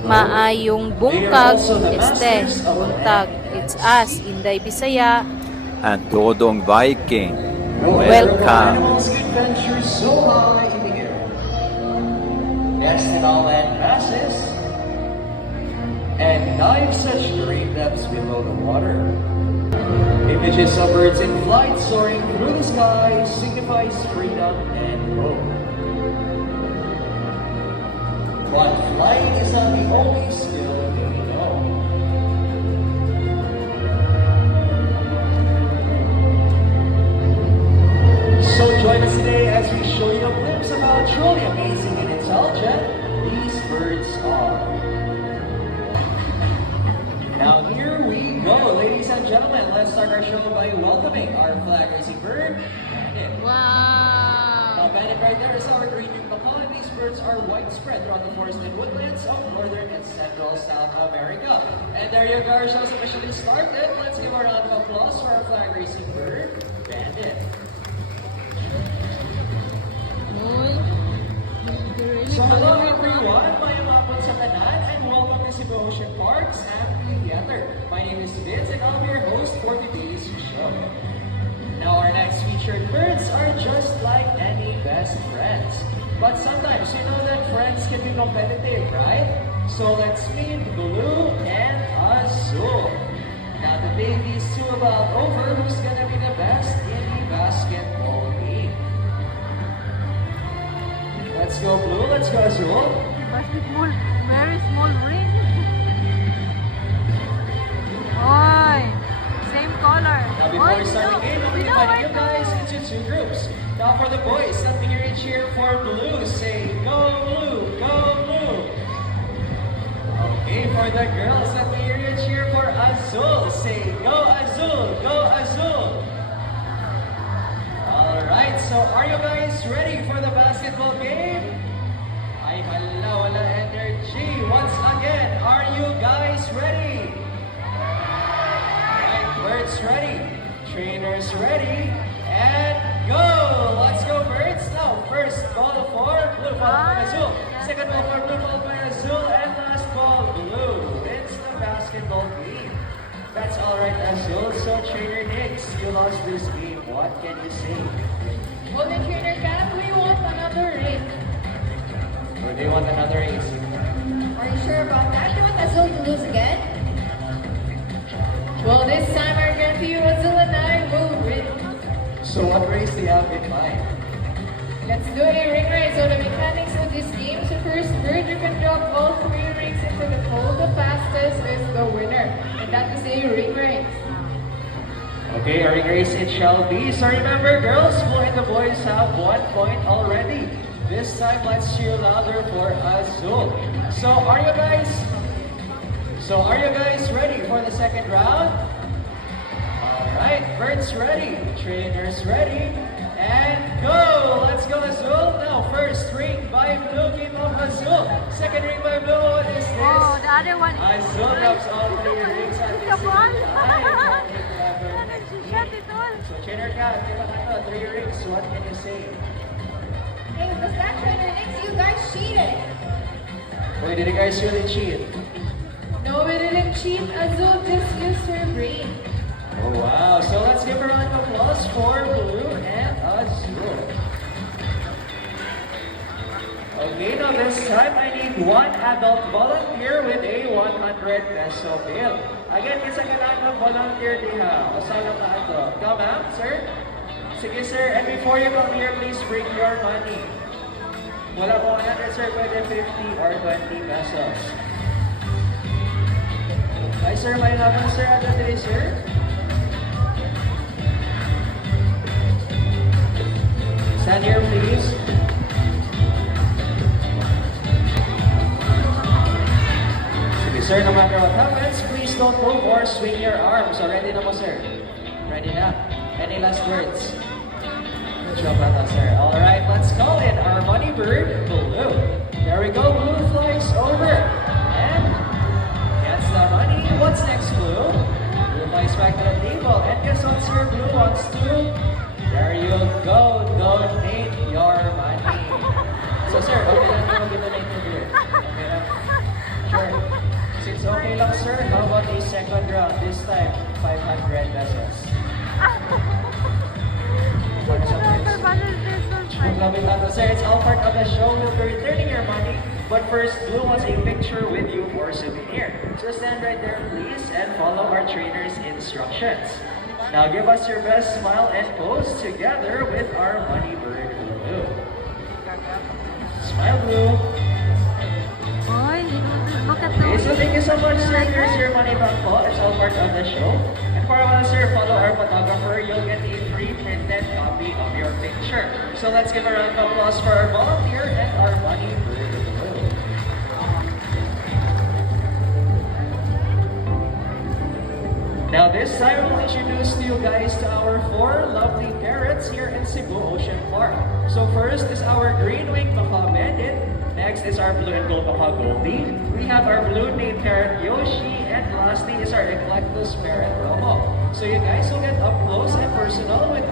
Maayong bungkag, este, buntag, it's us, Inday Bisaya. And Dodong Viking, Welcome. Animals can venture so high in the air. Yes, in all land masses, and dive such great depths below the water. Images of birds in flight soaring through the sky signifies freedom and hope. But flying is not the only skill they know. So join us today as we show you a glimpse of how truly amazing and intelligent these birds are. Now here we go, ladies and gentlemen. Let's start our show by welcoming our flag raising bird, Bandit. Wow! Now Bandit right there is our green-winged macaw. These birds are widespread throughout the forests and woodlands of northern and central South America. And there you go, our show's officially started. Let's give a round of applause for our flag raising bird, Bandit. So hello everyone, mayamapon sa tanan and welcome to Cebu Ocean Park's Amphitheater. My name is Vince and I'll be your host for today's show. Now our next featured birds are just like any best friends. But sometimes you know that friends can be competitive, right? So let's meet Blue and Azul. Now today these two about over who's gonna be the best in the basketball game. Let's go Blue, let's go Azul. Basketball, very small ring. Oy, same color. Now before we start the game, I'm dividing you guys into two groups. Now for the boys, let me hear you cheer for Blue. Say, go Blue, go Blue. Okay, for the girls, let me hear you cheer for Azul. Say, go Azul, go Azul. Alright, so are you guys ready for the basketball game? Ay, hala, wala energy. Once again, are you guys ready? Alright, birds ready, trainers ready, and go! Let's go, birds. Now, first ball for Blue, followed by Azul. Second ball for Blue, followed by Azul. And last ball, Blue wins the basketball game. That's alright, Azul. So, Trainer Nix, you lost this game. What can you say? Well, then, Trainer Cat, we want another ring. Or do you want another ace? Are you sure about that? Do you want Azul to lose again? Well, this time I guarantee you Azul and I will win. So, what race do you have in mind? Let's do a ring race. So the mechanics of this game, so first bird, you can drop all three rings into the hole. The fastest is the winner. And that is a ring race. Okay, a ring race it shall be. So remember, girls, Blue and the boys have 1 point already. This time, let's cheer louder for Azul. So are you guys ready for the second round? Alright, birds ready, trainers ready, and go! Let's go Azul. Now first ring by Blue, keep up Azul. Second ring by Blue, what is this? Oh, the other one. Azul drops all three rings at the Come same on. time. Shut it all. So Trainer Cat, give us 3 rings. What can you say? Hey, was that Trainer Nix? You guys cheated. Wait, did you guys really cheat? No, we didn't cheat. Azul just used her brain. Oh wow, so let's give a round of applause for Blue and Azul. Okay, now this time I need one adult volunteer with a 100 peso bill. Again, kasi kailangan ng volunteer diha. O saan ang ato? Ikaw ma'am, sir? Sige sir, and before you come here, please bring your money. Wala po 100 sir, pwede 50 or 20 pesos. Hi sir, may laban sir, ano today sir? Stand here please. Sige sir, no matter what happens, please don't move or swing your arms. So ready na mo sir? Ready na? Any last words? Good job, Ata, sir. Alright, let's call in our money bird, Blue. There we go, Blue flies over. And gets the money. What's next, Blue? Blue flies back to the table. And guess what, sir? Blue wants to. There you go. Donate your money. So, sir, okay lang po mag-donate mo here. Okay lang? Sure. Okay lang, sir. How about a second round? This time, 500 pesos. Love it, sir. It's all part of the show. We'll be returning your money. But first, Blue wants a picture with you for souvenir. So stand right there, please, and follow our trainer's instructions. Now give us your best smile and pose together with our money bird, Blue. Smile, Blue. Look at Okay, so thank you so much, sir. Here's your money back po. It's all part of the show. And for a while, sir, follow our photographer. You'll get a free printed copy of your picture. So let's give a round of applause for our volunteer and our money bird. Now this time, we'll introduce to you guys to our 4 lovely parrots here in Cebu Ocean Park. So first is our green-winged macaw bandit. Next is our blue and gold macaw Goldie. We have our blue-named parrot Yoshi. And lastly is our Eclectus parrot Romo. So you guys will get up close and personal with